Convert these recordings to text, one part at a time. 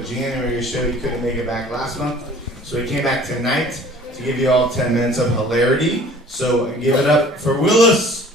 January show. He couldn't make it back last month, so he came back tonight to give you all 10 minutes of hilarity. So give it up for Willis.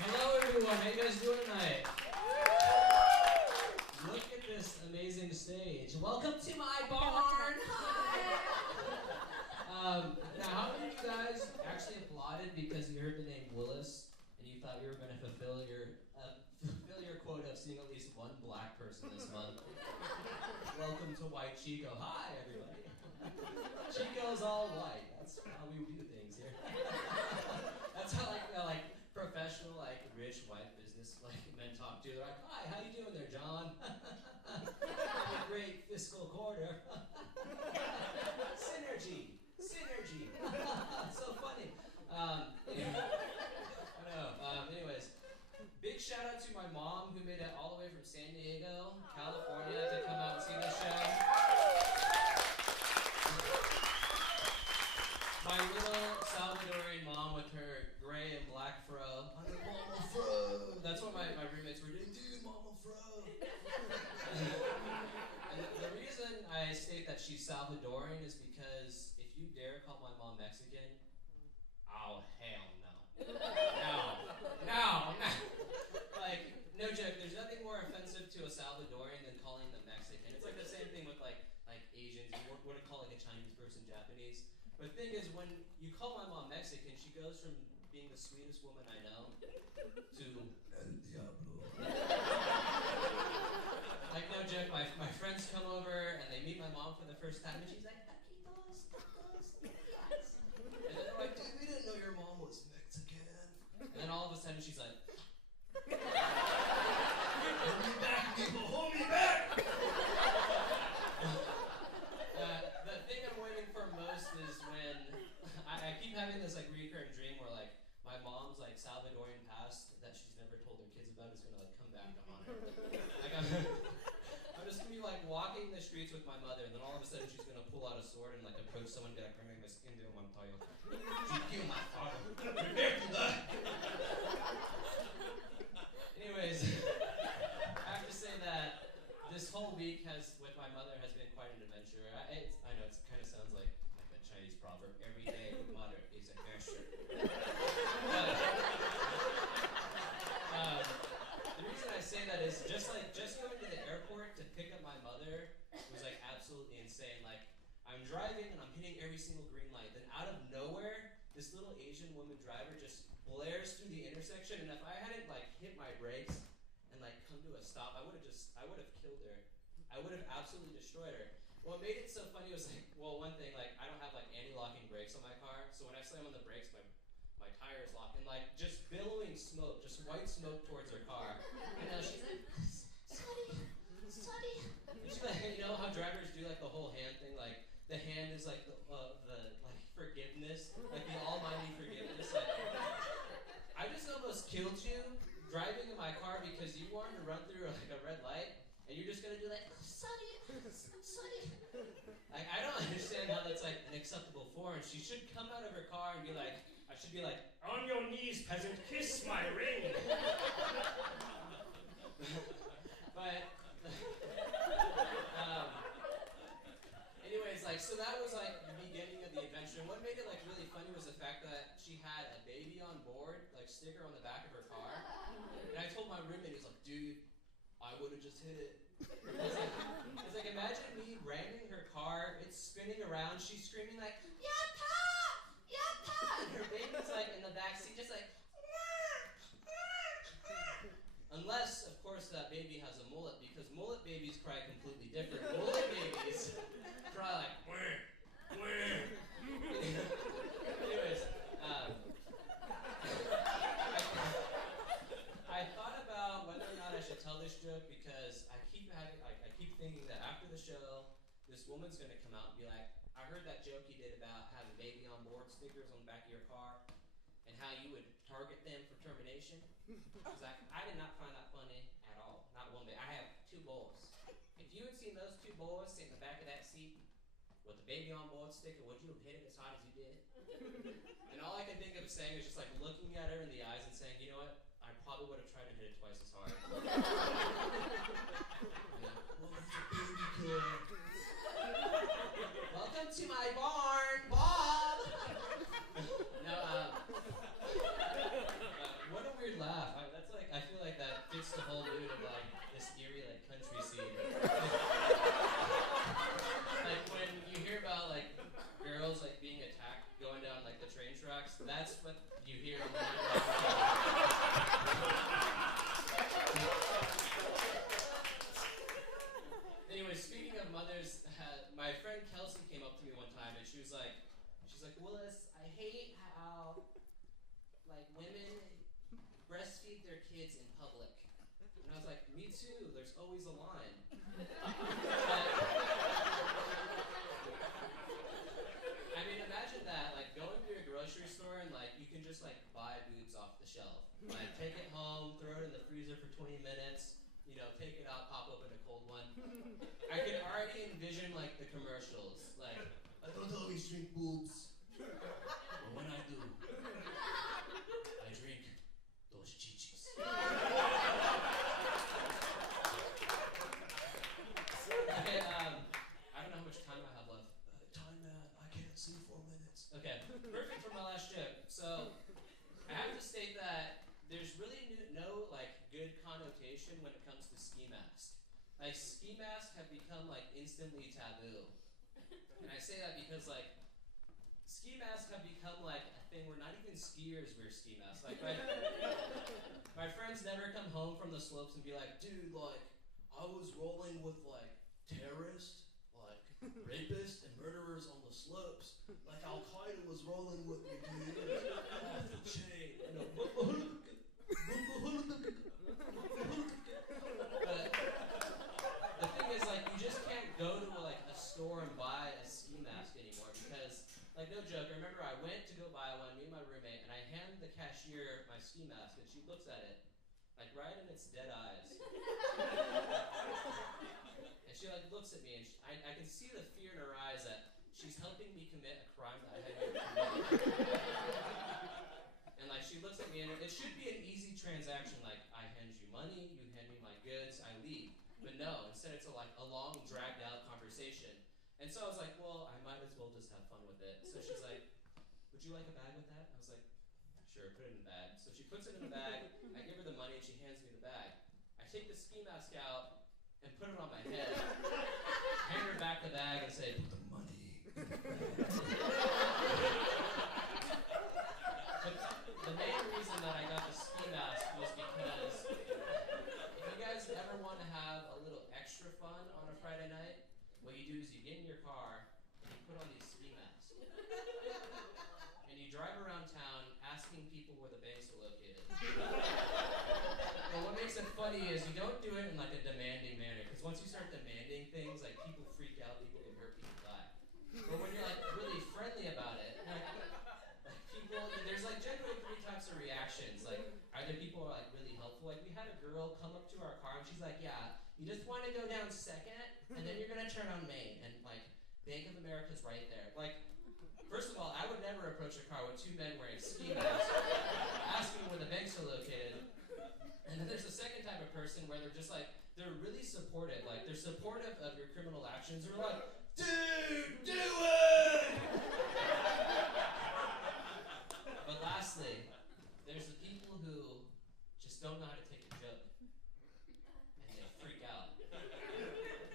Hello everyone, how you guys doing tonight? Look at this amazing stage. Welcome to my barn. Now, how many of you guys actually applauded because you heard the name Willis and you thought you were going to fulfill your quota of seeing at least one black person this month? Welcome to White Chico. Hi, everybody. Chico's all white. That's how we do things here. That's how like professional, like rich white business men talk to. They're like, "Hi, how you doing there, John? Have a great fiscal quarter. Synergy. It's so funny." Anyways, big shout out to my mom who made it all the way from San Diego, California, to come out and see this show. My little Salvadorian mom with her gray and black fro. I'm like, "Mama fro." That's what my roommates were doing. "Dude, mama fro." And the reason I state that she's Salvadorian is because if you dare call my mom Mexican, oh hell no. No. Like, no joke, there's nothing more offensive to a Salvadorian than calling them Mexican. It's like the same thing with like Asians. You wouldn't call like a Chinese person Japanese. But the thing is, when you call my mom Mexican, she goes from being the sweetest woman I know to El Diablo. Like, no joke, my friends come over and they meet my mom for the first time and she's like, "Taquitos, tacos, yes." And then they're like, "Dude, we didn't know your mom was Mexican." And then all of a sudden she's like, "Hold me back, people, hold me back!" The thing I'm waiting for most is when I keep having this like recurring dream where like my mom's like Salvadorian past that she's never told her kids about is gonna like come back to haunt her. Like I'm just gonna be like walking the streets with my mother, and then all of a sudden she's gonna pull out a sword and like approach someone and be like, "My name is Indio Montoyo. You kill my father. Prepare to die." Anyways, I have to say that this whole week with my mother has been quite an adventure. I know it kind of sounds like a Chinese proverb. Every day with mother is adventure. The reason I say that is just going to the airport to pick up my mother was like absolutely insane. Like, I'm driving and I'm hitting every single green light. Then out of nowhere, this little Asian woman driver just blares through the intersection, and if I hadn't like hit my brakes and like come to a stop, I would have killed her. I would have absolutely destroyed her. What made it so funny was like, well, one thing, like I don't have like anti-locking brakes on my car, so when I slam on the brakes, my tire is locked, and like just billowing smoke, just white smoke towards her car. And she's like, sorry. And she's like, you know how drivers do like the whole hand thing, like the hand is like the like forgiveness, like the almighty forgiveness. Like, I just almost killed you driving in my car because you wanted to run through like a red light, and you're just gonna do like, sorry. Like, I don't understand how that's like an acceptable form. She should come out of her car and be like, I should be like, "On your knees, peasant, kiss my ring." But anyways, like, so that was like the beginning of the adventure. And what made it like really funny was the fact that she had a baby on board, like sticker on the back of her car. And I told my roommate, he was like, "Dude, I would have just hit it." It's like imagine me ramming her car, it's spinning around, she's screaming like, "Yatta! Yatta!" And her baby's like in the back seat just like, unless, of course, that baby has a mullet, because mullet babies cry completely different. Mullet babies cry like, Anyways, I thought about whether or not I should tell this joke because I keep thinking that after the show, this woman's gonna come out and be like, "I heard that joke you did about having baby on board stickers on the back of your car and how you would target them for termination." She's like, "I did not find that funny at all, not one bit. I have two boys. If you had seen those two boys sitting in the back of that seat with the baby on board sticker, would you have hit it as hard as you did?" And all I can think of saying is just like looking at her in the eyes and saying, "You know what? I probably would have tried to hit it twice as hard." whole mood of like this eerie like country scene. Like when you hear about like girls like being attacked going down like the train tracks, that's what you hear when you're Anyway, speaking of mothers, my friend Kelsey came up to me one time and she's like, Willis, I hate how like women breastfeed their kids in public. And I was like, me too, there's always a line. I mean, imagine that, like going to a grocery store and like you can just like buy boobs off the shelf. Like take it home, throw it in the freezer for 20 minutes, you know, take it out, pop open a cold one. I can already envision like the commercials. Like, I don't always drink boobs, but when I do, I drink those chichis. Okay, I don't know how much time I have left. Time, man, I can't see 4 minutes. Okay, perfect for my last joke. So, I have to state that there's really no like good connotation when it comes to ski masks. Like ski masks have become like instantly taboo, and I say that because like ski masks have become like a thing where not even skiers wear ski masks. Like my friends never come home from the slopes and be like, dude, like I was rolling with like terrorists, like rapists and murderers on the slopes. Like Al Qaeda was rolling with me, dude. Off the chain, you know. But the thing is, like, you just can't go to like a store and buy a ski mask anymore because, like, no joke. I remember I went to go buy one, me and my roommate, and I hand the cashier my ski mask, and she looks at it, like, right in its dead eyes. And she like looks at me, and I can see the fear in her eyes that she's helping me commit a crime that I had never committed. And like she looks at me, and it should be an easy transaction. Like I hand you money, you hand me my goods, I leave. But no, instead it's a long, dragged out conversation. And so I was like, well, I might as well just have fun with it. So she's like, would you like a bag with that? And I was like, sure, put it in the bag. So she puts it in the bag. I give her the money, and she hands me the bag. I take the ski mask out and put it on my head, hand her back the bag, and say, put the money. But the main reason that I got the ski mask was because if you guys ever want to have a little extra fun on a Friday night, what you do is you get in your car and you put on these ski masks. And you drive around town asking people where the banks are located. But what makes it funny is you don't do it in like a demanding manner, because once you start demanding things, like people freak out, people get hurt, people die. But when you're like really friendly about it, like people, there's like generally 3 types of reactions. Like either people are like really helpful. Like we had a girl come up to our car and she's like, yeah, you just want to go down 2nd, and then you're gonna turn on Main, and like Bank of America's right there. Like, first of all, I would never approach a car with 2 men wearing ski masks, asking where the banks are located. And then there's a second type of person where they're just like, they're really supportive. Like, they're supportive of your criminal actions. They're like, dude, do it! But lastly, there's the people who just don't know how to take a joke. And they freak out.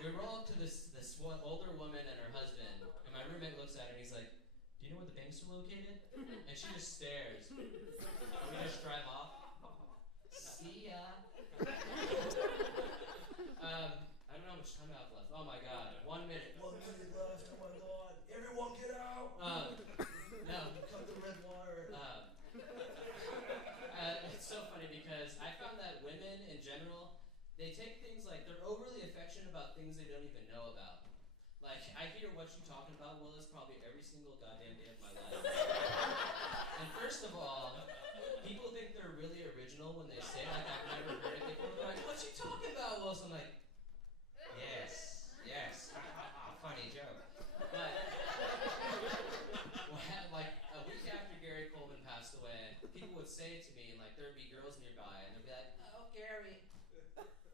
We roll up to this one older woman and her husband, and my roommate looks at her and he's like, do you know where the banks are located? And she just stares. And we just drive off. See ya. I don't know how much time I have left. Oh my god. 1 minute. 1 minute left. Oh my god. Everyone get out. No, cut the red wire. It's so funny because I found that women in general, they take things like, they're overly affectionate about things they don't even know about. Like, I hear what you're talking about, Willis, probably every single goddamn day of my life. And first of all, people think they're really original when they say, like, I've never heard it before. They're like, what you talking about, Willis? I'm like, yes, funny joke. But, like, a week after Gary Coleman passed away, people would say to me, and like, there'd be girls nearby, and they'd be like, oh, Gary.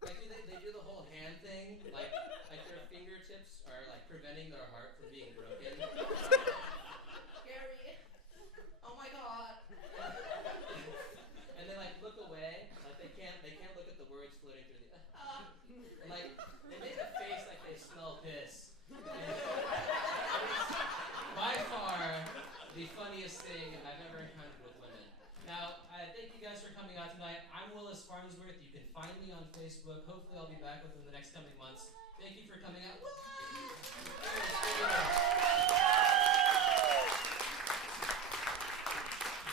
Like, they do the whole hand thing, like their fingertips are like preventing their heart from being broken. Gary, oh my god. And they like look away, like they can't look at the words floating funniest thing I've ever encountered with women. Now, thank you guys for coming out tonight. I'm Willis Farnsworth. You can find me on Facebook. Hopefully I'll be back within the next coming months. Thank you for coming out.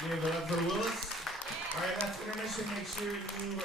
Give it up for Willis. All right, that's intermission. Make sure you